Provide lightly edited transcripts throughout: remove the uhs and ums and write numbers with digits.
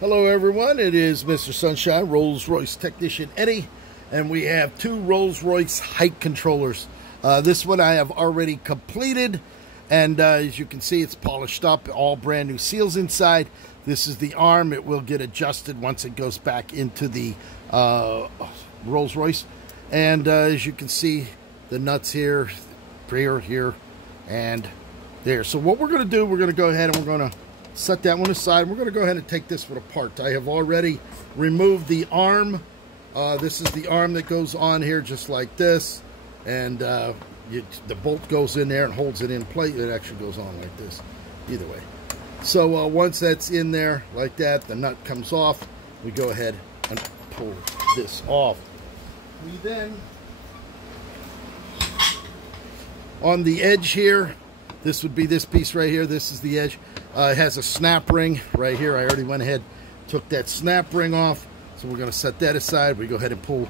Hello everyone, it is Mr. Sunshine, Rolls-Royce Technician Eddie, and we have two Rolls-Royce height controllers. This one I have already completed, and as you can see, it's polished up, all brand new seals inside. This is the arm. It will get adjusted once it goes back into the Rolls-Royce. And as you can see, the nuts here, here, and there. So what we're going to do, we're going to go ahead and we're going to set that one aside. We're going to go ahead and take this one apart. I have already removed the arm. This is the arm that goes on here just like this, and the bolt goes in there and holds it in place. It actually goes on like this, either way. So once that's in there like that, the nut comes off. We go ahead and pull this off. We then, on the edge here, this would be this piece right here. This is the edge. It has a snap ring right here. I already went ahead, took that snap ring off. So we're going to set that aside. We go ahead and pull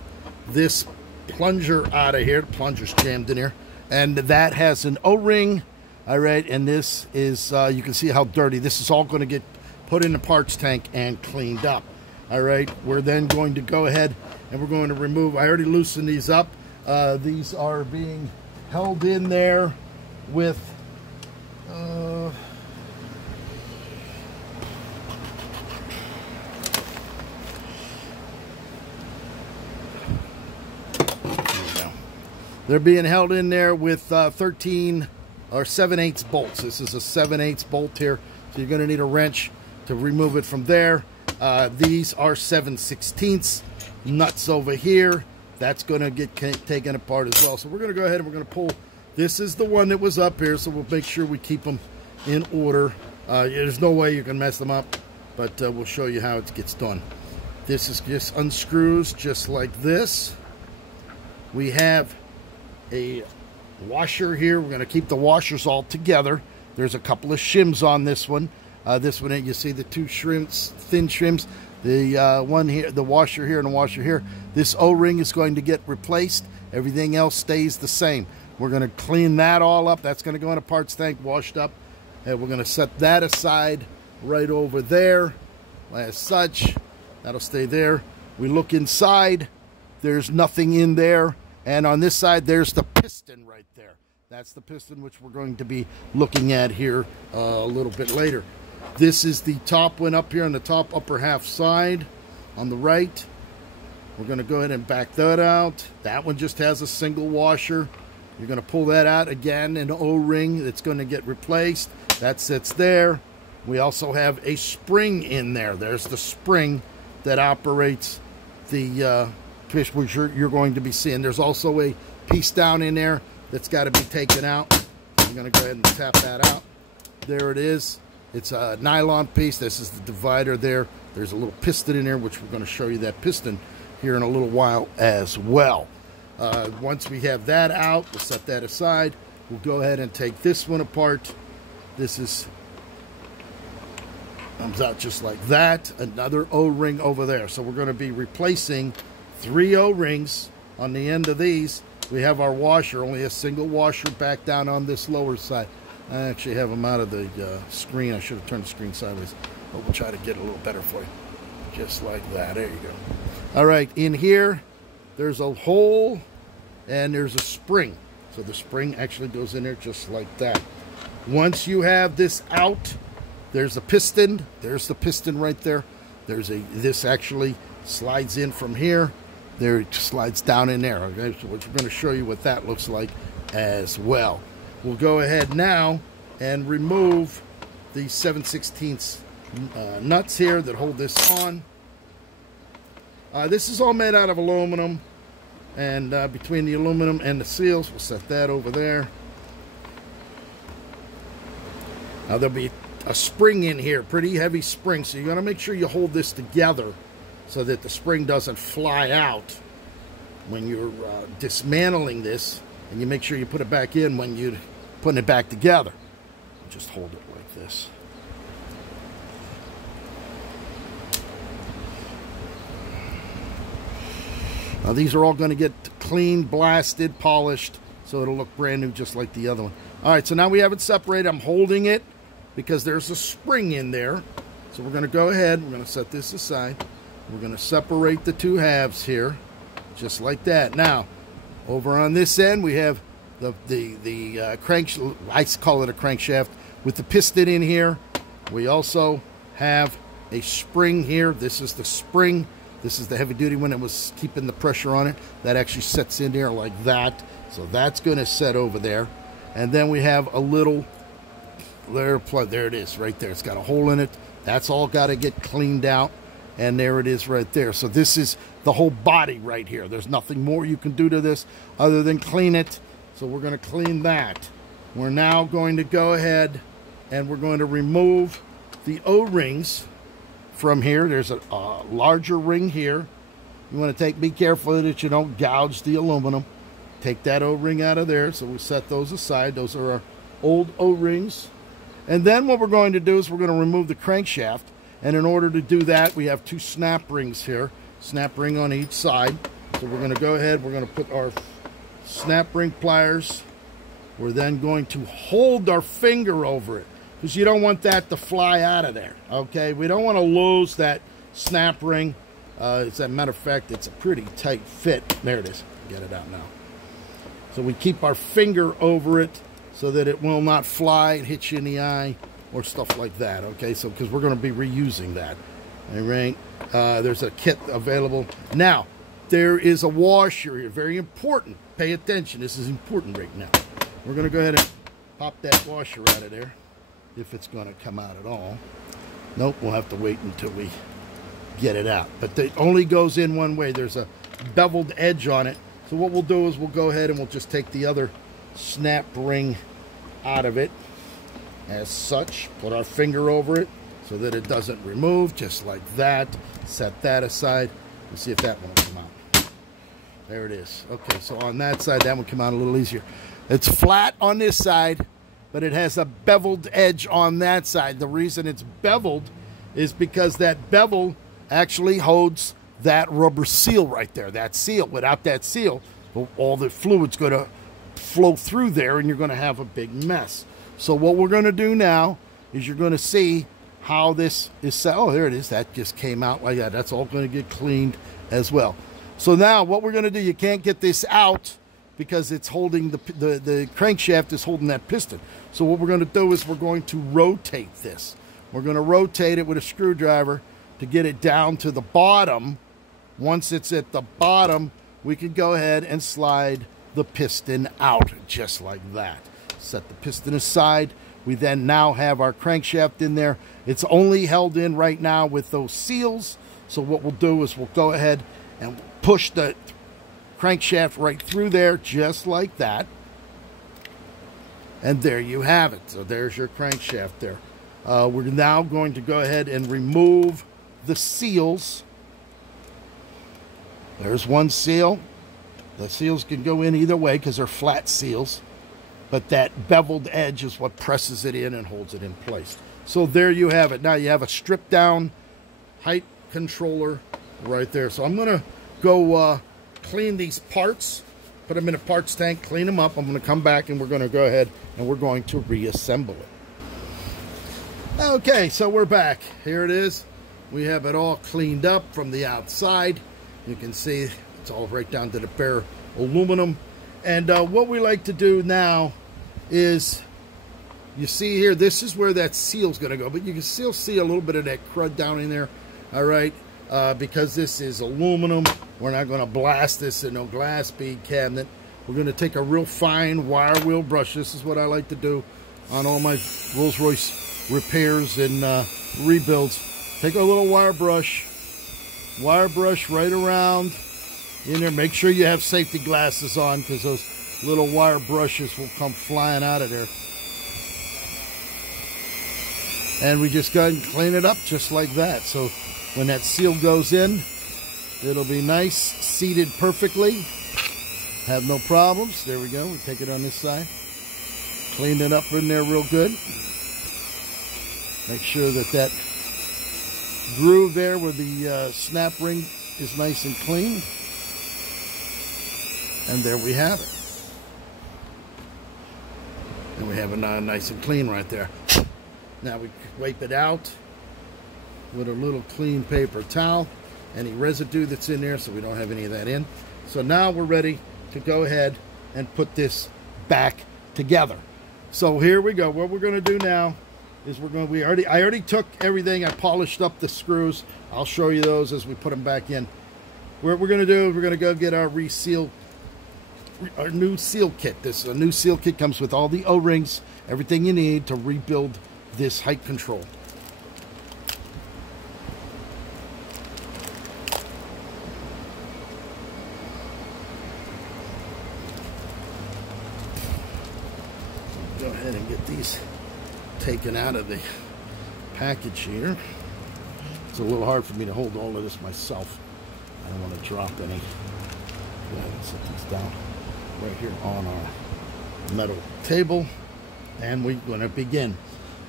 this plunger out of here. The plunger's jammed in here. And that has an O-ring. All right, and this is, you can see how dirty. This is all going to get put in the parts tank and cleaned up. All right, we're then going to go ahead and we're going to remove, I already loosened these up. These are being held in there with, they're being held in there with 13 or 7/8 bolts. This is a 7/8 bolt here, so you're going to need a wrench to remove it from there. These are 7/16 nuts over here. That's going to get taken apart as well. So we're going to go ahead and we're going to pull. This is the one that was up here, so we'll make sure we keep them in order. There's no way you can mess them up, but we'll show you how it gets done. This is just unscrews just like this. We have a washer here. We're going to keep the washers all together. There's a couple of shims on this one. This one, you see the two shrimps, thin shims. The one here, the washer here and the washer here. This O-ring is going to get replaced. Everything else stays the same. We're going to clean that all up. That's going to go in a parts tank, washed up. And we're going to set that aside right over there as such. That'll stay there. We look inside. There's nothing in there. And on this side, there's the piston right there. That's the piston which we're going to be looking at here a little bit later. This is the top one up here on the top upper half side on the right. We're going to go ahead and back that out. That one just has a single washer. You're going to pull that out again, an O-ring that's going to get replaced. That sits there. We also have a spring in there. There's the spring that operates the fish which you're going to be seeing. There's also a piece down in there that's got to be taken out. I'm going to go ahead and tap that out. There it is. It's a nylon piece. This is the divider there. There's a little piston in there, which we're going to show you that piston here in a little while as well. Once we have that out, we'll set that aside. We'll go ahead and take this one apart. This comes out just like that. Another O-ring over there. So we're going to be replacing 3 O-rings on the end of these. We have our washer, only a single washer back down on this lower side. I actually have them out of the screen. I should have turned the screen sideways, but we'll try to get it a little better for you. Just like that. There you go. All right, in here, there's a hole and there's a spring. So the spring actually goes in there just like that. Once you have this out, there's a piston. There's the piston right there. This actually slides in from here. There, it slides down in there. Okay, so we're going to show you what that looks like as well. We'll go ahead now and remove the 7/16 nuts here that hold this on. This is all made out of aluminum, and between the aluminum and the seals, we'll set that over there. Now there'll be a spring in here, pretty heavy spring, so you're going to make sure you hold this together so that the spring doesn't fly out when you're dismantling this, and you make sure you put it back in when you're putting it back together. Just hold it like this. Now these are all going to get cleaned, blasted, polished, so it'll look brand new just like the other one. All right, so now we have it separated. I'm holding it because there's a spring in there. So we're going to go ahead, we're going to set this aside. We're going to separate the two halves here, just like that. Now, over on this end, we have the crank, I call it a crankshaft, with the piston in here. We also have a spring here. This is the spring. This is the heavy duty one that was keeping the pressure on it. That actually sets in there like that. So that's going to set over there. And then we have a little plug. There it is right there. It's got a hole in it. That's all got to get cleaned out. And there it is right there. So this is the whole body right here. There's nothing more you can do to this other than clean it. So we're going to clean that. We're now going to go ahead and we're going to remove the O-rings from here. There's a larger ring here. You want to be careful that you don't gouge the aluminum. Take that O-ring out of there. So we set those aside. Those are our old O-rings. And then what we're going to do is we're going to remove the crankshaft. And in order to do that, we have two snap rings here. Snap ring on each side. So we're going to go ahead. We're going to put our snap ring pliers. We're then going to hold our finger over it, because you don't want that to fly out of there, okay? We don't want to lose that snap ring. As a matter of fact, it's a pretty tight fit. There it is. Get it out now. So we keep our finger over it so that it will not fly and hit you in the eye or stuff like that, okay? So, because we're going to be reusing that, all right? There's a kit available. Now, there is a washer here. Very important. Pay attention. This is important right now. We're going to go ahead and pop that washer out of there, if it's going to come out at all. Nope, we'll have to wait until we get it out. But it only goes in one way. There's a beveled edge on it. So what we'll do is we'll go ahead and we'll just take the other snap ring out of it as such. Put our finger over it so that it doesn't remove, just like that. Set that aside. Let's see if that one will come out. There it is. Okay, so on that side, that one come out a little easier. It's flat on this side, but it has a beveled edge on that side. The reason it's beveled is because that bevel actually holds that rubber seal right there, that seal. Without that seal, all the fluid's going to flow through there and you're going to have a big mess. So what we're going to do now is you're going to see how this is set. Oh, there it is. That just came out like that. That's all going to get cleaned as well. So now what we're going to do, you can't get this out because it's holding the crankshaft is holding that piston. So what we're going to do is we're going to rotate this. We're going to rotate it with a screwdriver to get it down to the bottom. Once it's at the bottom, we can go ahead and slide the piston out just like that. Set the piston aside. We then now have our crankshaft in there. It's only held in right now with those seals. So what we'll do is we'll go ahead and push the crankshaft right through there just like that. And there you have it. So there's your crankshaft there. We're now going to go ahead and remove the seals. There's one seal. The seals can go in either way because they're flat seals. But that beveled edge is what presses it in and holds it in place. So there you have it. Now you have a stripped down height controller right there. So I'm going to go clean these parts, put them in a parts tank, clean them up. I'm going to come back and we're going to go ahead and we're going to reassemble it. Okay, so we're back. Here it is. We have it all cleaned up from the outside. You can see it's all right down to the bare aluminum. And what we like to do now is, you see here, this is where that seal's going to go. But you can still see a little bit of that crud down in there. All right. Because this is aluminum, we're not going to blast this in no glass bead cabinet. We're going to take a real fine wire wheel brush. This is what I like to do on all my Rolls-Royce repairs and rebuilds. Take a little wire brush right around in there. Make sure you have safety glasses on because those little wire brushes will come flying out of there. And we just go ahead and clean it up just like that. So when that seal goes in, it'll be nice, seated perfectly. Have no problems. There we go. We take it on this side. Clean it up in there real good. Make sure that that groove there where the snap ring is nice and clean. And there we have it. And we have it nice and clean right there. Now we wipe it out. with a little clean paper towel. Any residue that's in there, so we don't have any of that in. So now we're ready to go ahead and put this back together. So here we go. What we're going to do now is I already took everything. I polished up the screws. I'll show you those as we put them back in. What we're going to do is we're going to go get our new seal kit. A new seal kit comes with all the O-rings, everything you need to rebuild this height control. Go ahead and get these taken out of the package here. It's a little hard for me to hold all of this myself. I don't want to drop any. Go ahead and set these down right here on our metal table, and we're going to begin.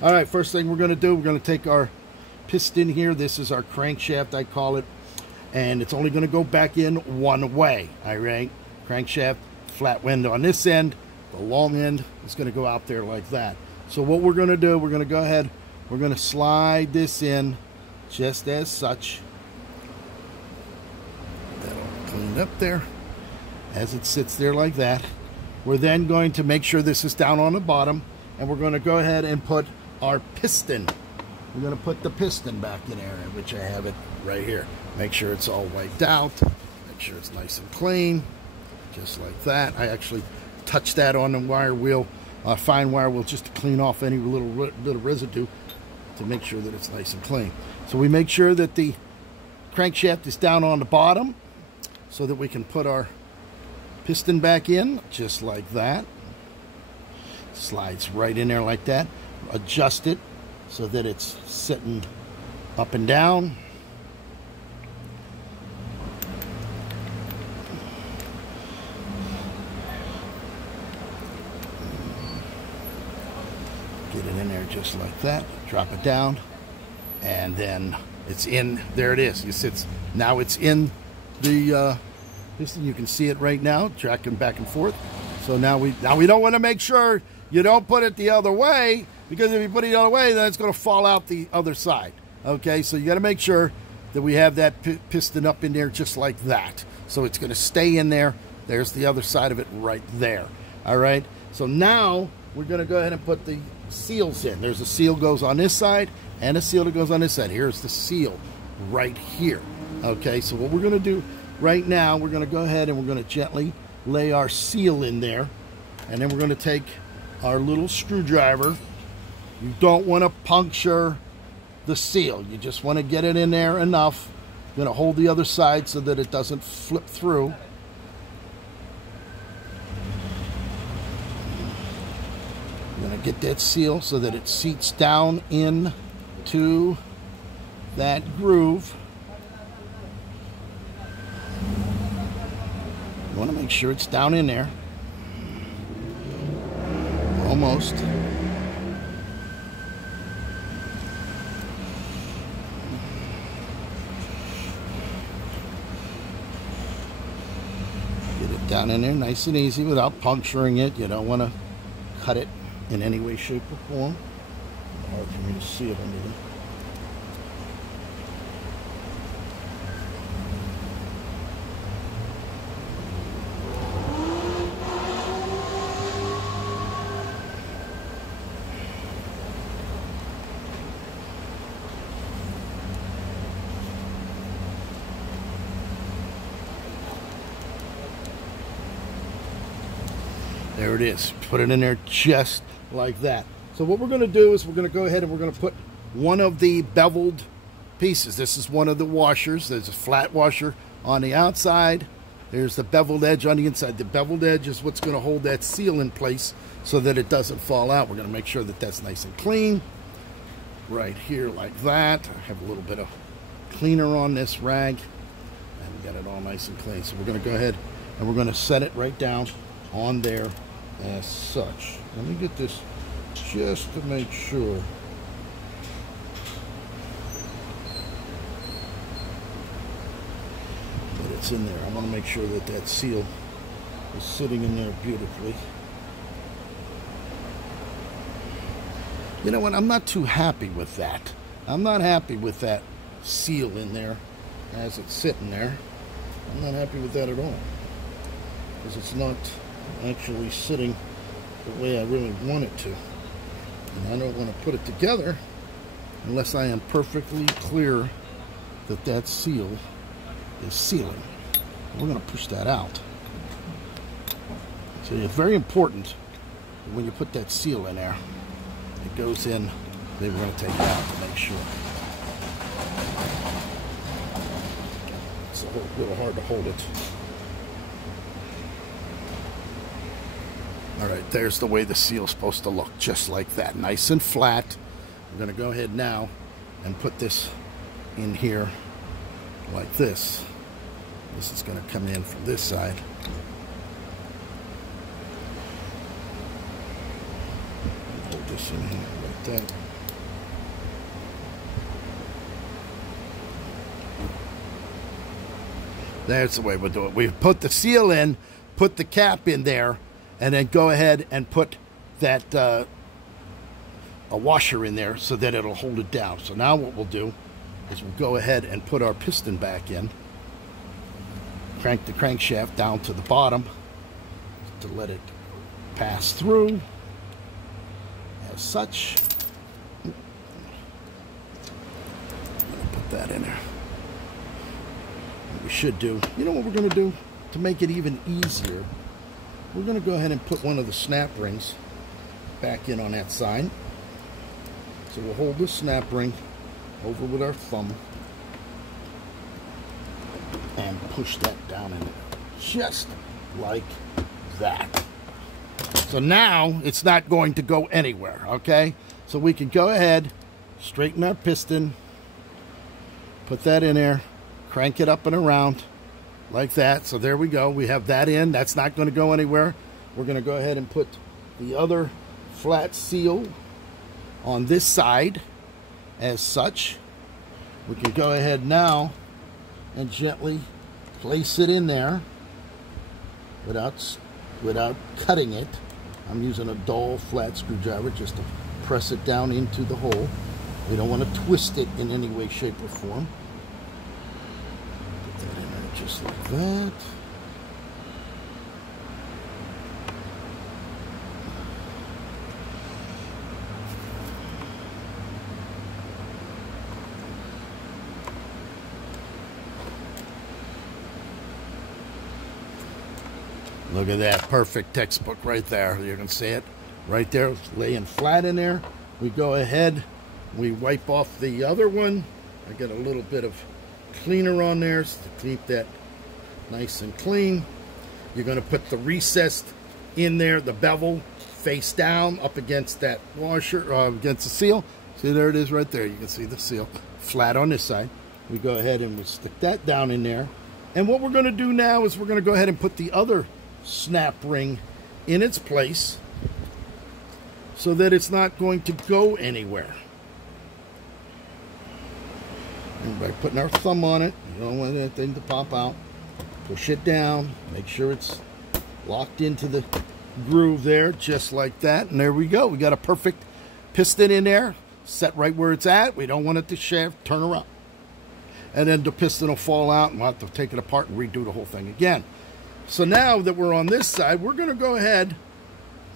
All right, first thing we're going to do, we're going to take our piston here. This is our crankshaft, I call it, and it's only going to go back in one way. All right, crankshaft, flat end on this end. The long end is going to go out there like that. So what we're going to do, we're going to go ahead, we're going to slide this in just as such. That'll clean up there as it sits there like that. We're then going to make sure this is down on the bottom, and we're going to go ahead and put our piston. We're going to put the piston back in there, which I have it right here. Make sure it's all wiped out. Make sure it's nice and clean, just like that. I actually touch that on the wire wheel, fine wire wheel, just to clean off any little residue to make sure that it's nice and clean. So we make sure that the crankshaft is down on the bottom so that we can put our piston back in just like that. Slides right in there like that. Adjust it so that it's sitting up and down. Get it in there just like that. Drop it down, and then it's in. There it is. Now it's in the piston. You can see it right now, tracking back and forth. So now we don't want to make sure you don't put it the other way, because if you put it the other way, then it's going to fall out the other side. Okay, so you got to make sure that we have that piston up in there just like that. So it's going to stay in there. There's the other side of it right there. All right. So now we're going to go ahead and put the seals in. There's a seal goes on this side and a seal that goes on this side. Here's the seal right here. Okay, so what we're going to do right now, we're going to go ahead and we're going to gently lay our seal in there, and then we're going to take our little screwdriver. You don't want to puncture the seal. You just want to get it in there enough. You're going to hold the other side so that it doesn't flip through. You're going to get that seal so that it seats down into that groove. You want to make sure it's down in there. Almost. Get it down in there nice and easy without puncturing it. You don't want to cut it in any way, shape, or form. It's hard for me to see it under there. There it is. Put it in there just like that. So what we're going to do is we're going to go ahead and we're going to put one of the beveled pieces. This is one of the washers. There's a flat washer on the outside. There's the beveled edge on the inside. The beveled edge is what's going to hold that seal in place so that it doesn't fall out. We're going to make sure that that's nice and clean. Right here like that. I have a little bit of cleaner on this rag. And get it all nice and clean. So we're going to go ahead and we're going to set it right down on there as such. Let me get this just to make sure. That it's in there. I want to make sure that that seal is sitting in there beautifully. You know what? I'm not too happy with that. I'm not happy with that seal in there as it's sitting there. I'm not happy with that at all, because it's not actually sitting the way I really want it to. And I don't want to put it together unless I am perfectly clear that that seal is sealing. We're going to push that out. So it's very important that when you put that seal in there, it goes in. Then we're going to take it out to make sure. It's a little hard to hold it. All right, there's the way the seal's supposed to look, just like that, nice and flat. We're going to go ahead now and put this in here like this. This is going to come in from this side. Hold this in here like that. That's the way we'll do it. We put the seal in, put the cap in there, and then go ahead and put that a washer in there so that it'll hold it down. So now what we'll do is we'll go ahead and put our piston back in. Crank the crankshaft down to the bottom to let it pass through as such. I'm going to put that in there. What we should do, you know what we're going to do to make it even easier? We're going to go ahead and put one of the snap rings back in on that side. So we'll hold the snap ring over with our thumb and push that down in there, just like that. So now it's not going to go anywhere, okay? So we can go ahead, straighten our piston, put that in there, crank it up and around like that. So there we go. We have that in. That's not going to go anywhere. We're going to go ahead and put the other flat seal on this side as such. We can go ahead now and gently place it in there without cutting it. I'm using a dull flat screwdriver just to press it down into the hole. We don't want to twist it in any way, shape, or form. Put that in there just like that. Look at that, perfect textbook right there. You can see it right there, it's laying flat in there. We go ahead, we wipe off the other one. I get a little bit of cleaner on there to keep that nice and clean. You're going to put the recessed in there, the bevel face down up against that washer, against the seal. See, there it is right there. You can see the seal flat on this side. We go ahead and we stick that down in there. And what we're going to do now is we're going to go ahead and put the other snap ring in its place so that it's not going to go anywhere. And by putting our thumb on it, you don't want that thing to pop out. Push it down, make sure it's locked into the groove there, just like that. And there we go. We got a perfect piston in there, set right where it's at. We don't want it to shaft turn around. And then the piston will fall out and we'll have to take it apart and redo the whole thing again. So now that we're on this side, we're going to go ahead.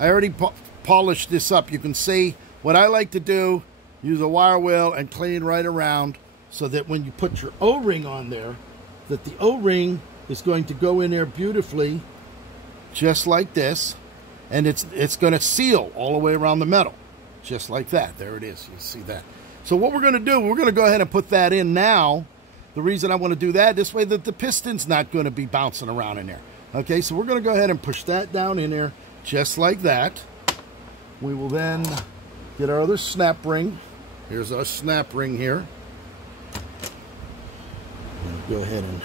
I already polished this up. You can see what I like to do, use a wire wheel and clean right around so that when you put your O-ring on there, that the O-ring is going to go in there beautifully, just like this. And it's going to seal all the way around the metal, just like that. There it is. You see that. So what we're going to do, we're going to go ahead and put that in now. The reason I want to do that, this way that the piston's not going to be bouncing around in there. Okay, so we're going to go ahead and push that down in there, just like that. We will then get our other snap ring. Here's our snap ring here. Go ahead and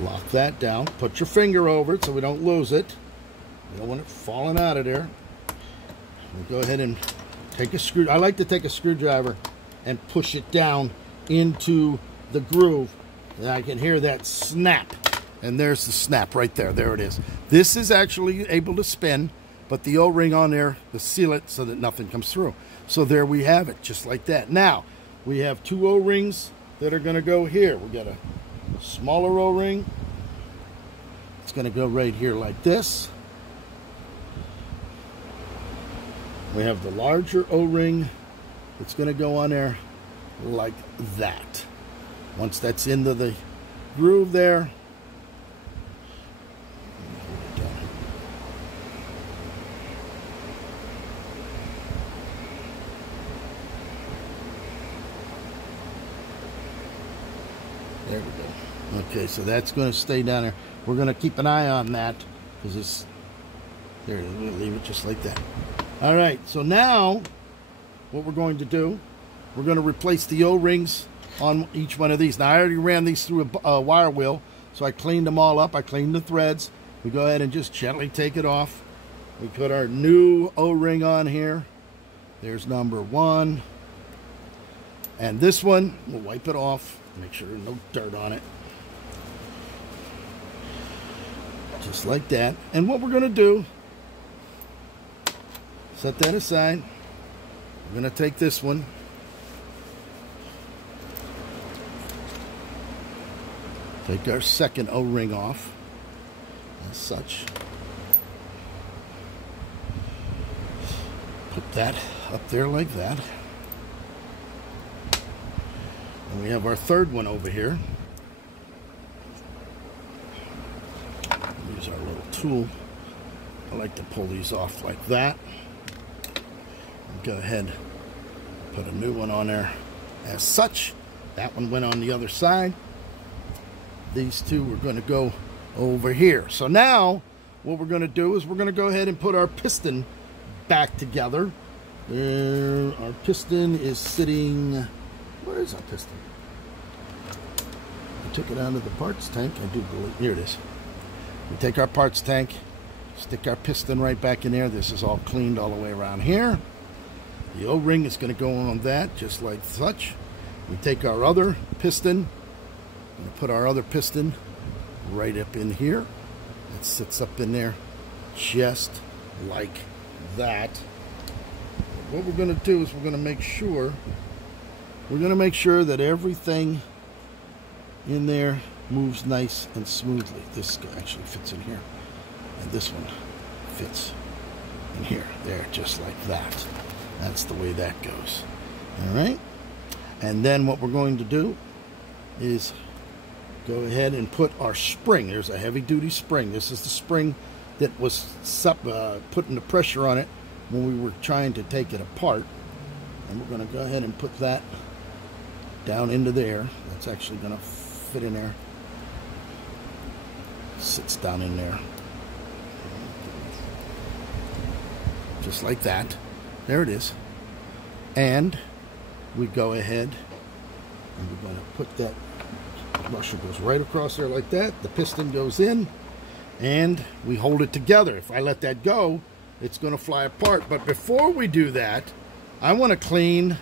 lock that down. Put your finger over it so we don't lose it. You don't want it falling out of there. We'll go ahead and take a screw. I like to take a screwdriver and push it down into the groove. And I can hear that snap. And there's the snap right there. There it is. This is actually able to spin, but the O-ring on there to seal it so that nothing comes through. So there we have it, just like that. Now, we have two O-rings that are going to go here. We got a smaller O-ring. It's going to go right here like this. We have the larger O-ring. It's going to go on there like that. Once that's into the groove there, there we go. Okay, so that's going to stay down there. We're going to keep an eye on that because it's there. We'll leave it just like that. All right, so now what we're going to do, we're going to replace the O-rings on each one of these. Now, I already ran these through a wire wheel, so I cleaned them all up. I cleaned the threads. We go ahead and just gently take it off. We put our new O-ring on here. There's number 1. And this one, we'll wipe it off. Make sure there's no dirt on it. Just like that. And what we're going to do, set that aside. We're going to take this one. Take our second O-ring off, as such. Put that up there like that. And we have our third one over here. Use our little tool. I like to pull these off like that. And go ahead, put a new one on there as such. That one went on the other side. These two are going to go over here. So now what we're going to do is we're going to go ahead and put our piston back together. Our piston is sitting, where is our piston? I took it out of the parts tank. I do believe, here it is. We take our parts tank, stick our piston right back in there. This is all cleaned all the way around here. The O-ring is going to go on that just like such. We take our other piston. I'm going to put our other piston right up in here. It sits up in there just like that. What we're going to do is we're going to make sure that everything in there moves nice and smoothly. This actually fits in here, and this one fits in here. There, just like that. That's the way that goes. All right. And then what we're going to do is go ahead and put our spring. There's a heavy-duty spring. This is the spring that was putting the pressure on it when we were trying to take it apart. And we're going to go ahead and put that down into there. That's actually going to fit in there. Sits down in there. Just like that. There it is. And we go ahead and we're going to put that washer goes right across there like that. The piston goes in and we hold it together. If I let that go, it's going to fly apart. But before we do that, I want to clean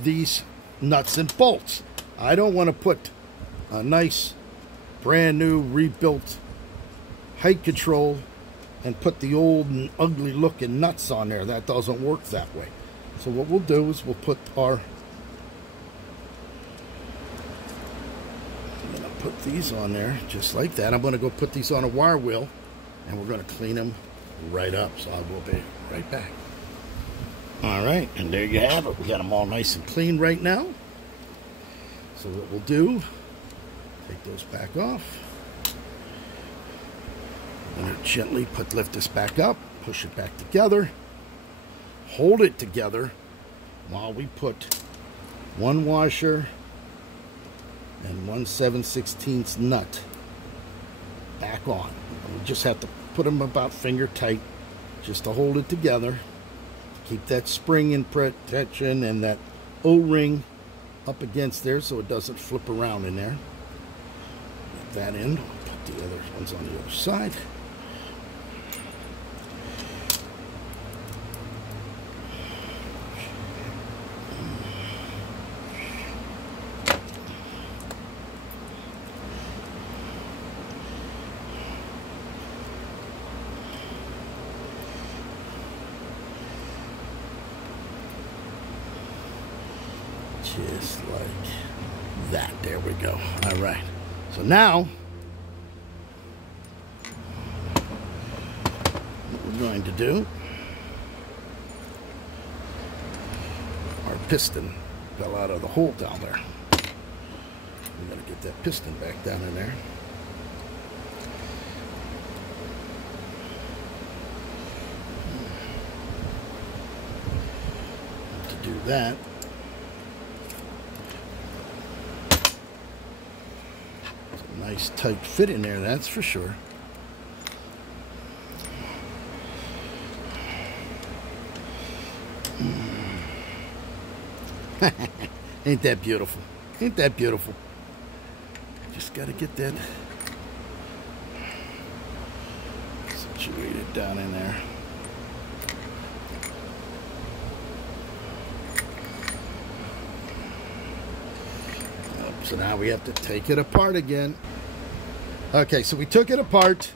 these nuts and bolts. I don't want to put a nice brand new rebuilt height control and put the old and ugly looking nuts on there. That doesn't work that way. So what we'll do is we'll put our put these on there just like that. I'm going to go put these on a wire wheel and we're going to clean them right up. So I will be right back. All right, and there you have it. We got them all nice and clean right now. So what we'll do, take those back off. I'm going to gently lift this back up, push it back together, hold it together while we put one washer and 1 7/16 nut back on. And we just have to put them about finger tight just to hold it together. Keep that spring in protection and that O-ring up against there so it doesn't flip around in there. Get that in. Put the other ones on the other side. Just like that. There we go. All right. So now, what we're going to do, our piston fell out of the hole down there. We got to get that piston back down in there. To do that, it's a nice tight fit in there, that's for sure. Ain't that beautiful? Ain't that beautiful? Just got to get that situated down in there. So now we have to take it apart again. Okay, so we took it apart.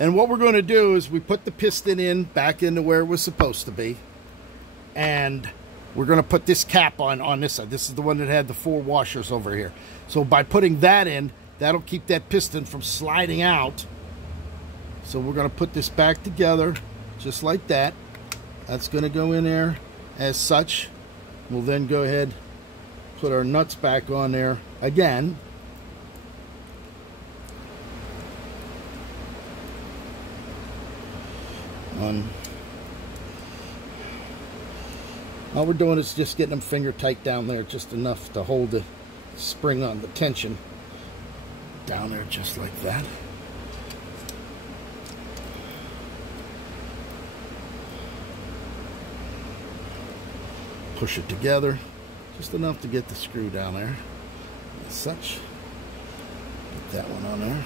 And what we're going to do is we put the piston in back into where it was supposed to be. And we're going to put this cap on this side. This is the one that had the 4 washers over here. So by putting that in, that'll keep that piston from sliding out. So we're going to put this back together just like that. That's going to go in there as such. We'll then go ahead, put our nuts back on there again. All we're doing is just getting them finger tight down there, just enough to hold the spring on the tension down there, just like that. Push it together, just enough to get the screw down there, as such. Put that one on there.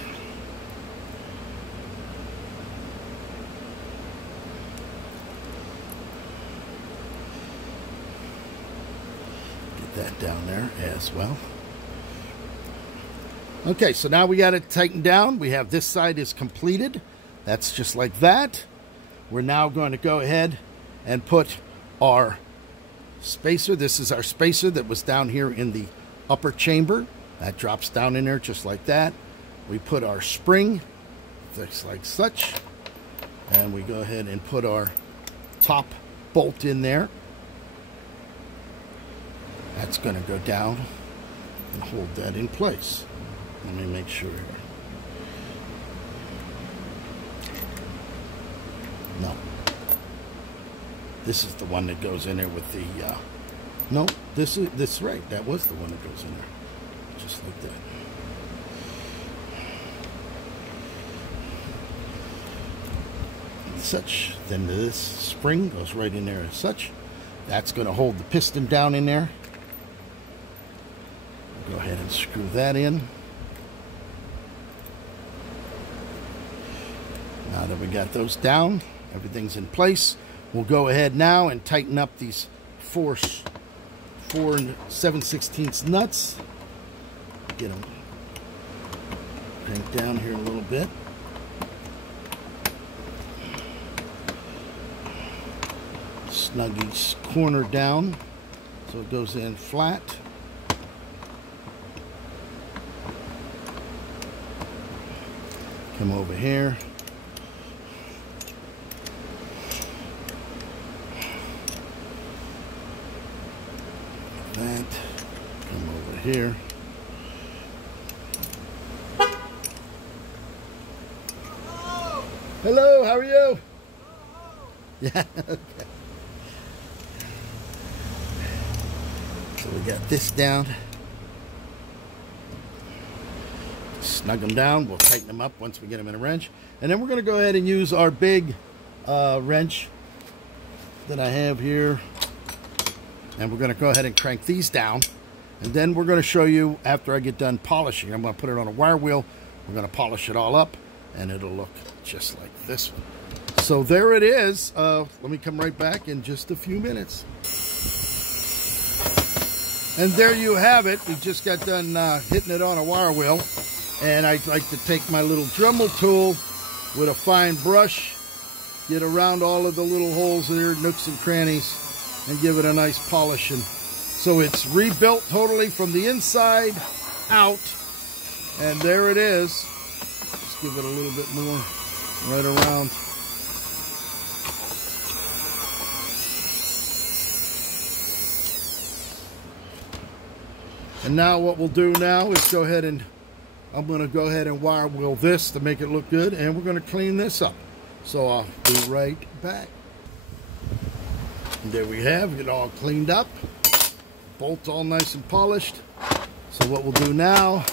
That down there as well. Okay, so now we got it tightened down. We have this side is completed. That's just like that. We're now going to go ahead and put our spacer. This is our spacer that was down here in the upper chamber. That drops down in there just like that. We put our spring just like such, and we go ahead and put our top bolt in there. That's going to go down and hold that in place. Let me make sure here. No. This is the one that goes in there with the, no, this is right. That was the one that goes in there. Just like that. And such. Then this spring goes right in there as such. That's going to hold the piston down in there. Go ahead and screw that in. Now that we got those down, everything's in place. We'll go ahead now and tighten up these 4 7/16 nuts. Get them cranked down here a little bit. Snug each corner down so it goes in flat. Come over here. That. Come over here. Hello, how are you? Yeah, okay. So we got this down. Snug them down. We'll tighten them up once we get them in a wrench. And then we're going to go ahead and use our big wrench that I have here. And we're going to go ahead and crank these down. And then we're going to show you after I get done polishing. I'm going to put it on a wire wheel. We're going to polish it all up. And it'll look just like this one. So there it is. Let me come right back in just a few minutes. And there you have it. We just got done hitting it on a wire wheel. And I'd like to take my little Dremel tool with a fine brush, get around all of the little holes there, nooks and crannies, and give it a nice polishing So it's rebuilt totally from the inside out. And there it is. Let's give it a little bit more right around. And now what we'll do now is go ahead and I'm going to go ahead and wire wheel this to make it look good, and we're going to clean this up. So I'll be right back. And there we have it all cleaned up. Bolts all nice and polished. So what we'll do now,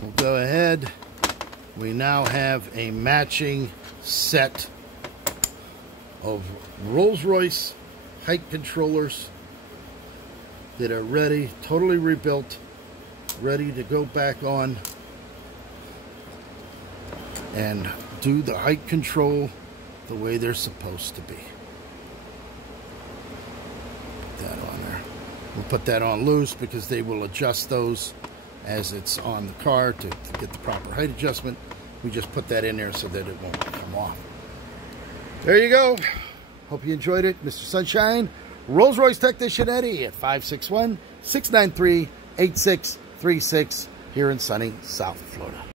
we'll go ahead. We now have a matching set of Rolls-Royce height controllers that are ready, totally rebuilt, ready to go back on and do the height control the way they're supposed to be. Put that on there. We'll put that on loose because they will adjust those as it's on the car to get the proper height adjustment. We just put that in there so that it won't come off. There you go. Hope you enjoyed it. Mr. Sunshine, Rolls-Royce Technician Eddie at 561-693-8636 here in sunny South Florida.